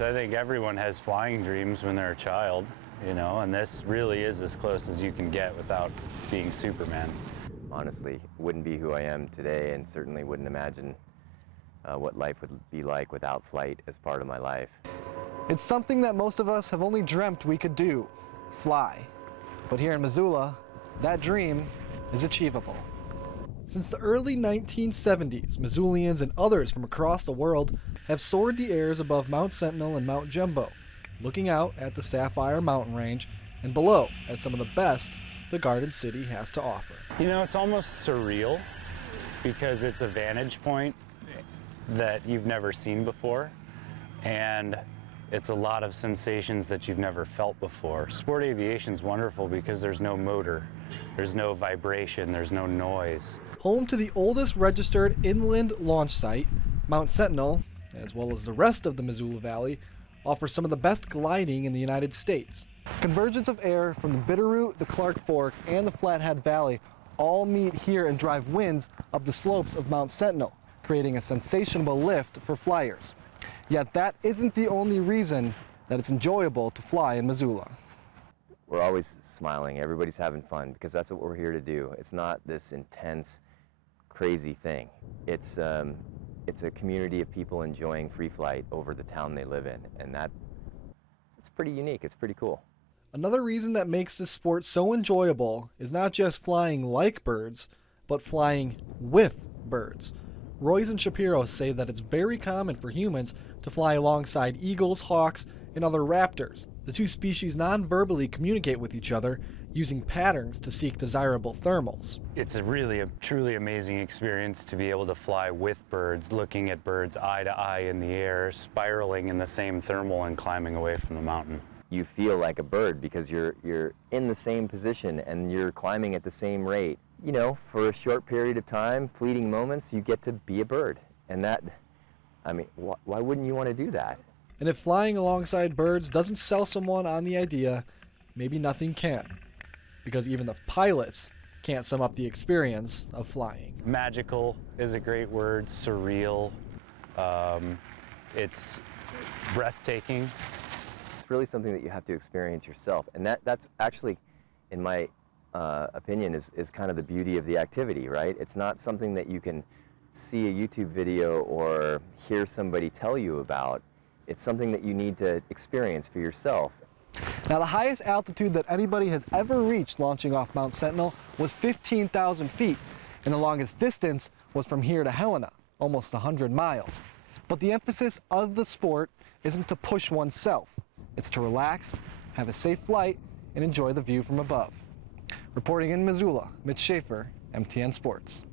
I think everyone has flying dreams when they're a child, you know, and this really is as close as you can get without being Superman. Honestly, wouldn't be who I am today, and certainly wouldn't imagine what life would be like without flight as part of my life. It's something that most of us have only dreamt we could do, fly. But here in Missoula, that dream is achievable. Since the early 1970s, Missoulians and others from across the world have soared the airs above Mount Sentinel and Mount Jumbo, looking out at the Sapphire Mountain Range and below at some of the best the Garden City has to offer. You know, it's almost surreal because it's a vantage point that you've never seen before, and it's a lot of sensations that you've never felt before. Sport aviation's wonderful because there's no motor, there's no vibration, there's no noise. Home to the oldest registered inland launch site, Mount Sentinel, as well as the rest of the Missoula Valley, offers some of the best gliding in the United States. Convergence of air from the Bitterroot, the Clark Fork, and the Flathead Valley all meet here and drive winds up the slopes of Mount Sentinel, creating a sensational lift for flyers. Yet that isn't the only reason that it's enjoyable to fly in Missoula. We're always smiling, everybody's having fun, because that's what we're here to do. It's not this intense, crazy thing. It's a community of people enjoying free flight over the town they live in, and it's pretty unique, it's pretty cool. Another reason that makes this sport so enjoyable is not just flying like birds, but flying with birds. Royce and Shapiro say that it's very common for humans to fly alongside eagles, hawks, and other raptors. The two species non-verbally communicate with each other using patterns to seek desirable thermals. It's a truly amazing experience to be able to fly with birds, looking at birds eye to eye in the air, spiraling in the same thermal and climbing away from the mountain. You feel like a bird because you're in the same position and you're climbing at the same rate. You know, for a short period of time, fleeting moments, you get to be a bird. And that, I mean, why wouldn't you want to do that? And if flying alongside birds doesn't sell someone on the idea, maybe nothing can. Because even the pilots can't sum up the experience of flying. Magical is a great word, surreal. It's breathtaking. It's really something that you have to experience yourself. And that's actually, in my opinion, is kind of the beauty of the activity, right? It's not something that you can see a YouTube video or hear somebody tell you about. It's something that you need to experience for yourself. Now, the highest altitude that anybody has ever reached launching off Mount Sentinel was 15,000 feet, and the longest distance was from here to Helena, almost 100 miles. But the emphasis of the sport isn't to push oneself. It's to relax, have a safe flight, and enjoy the view from above. Reporting in Missoula, Mitch Schafer, MTN Sports.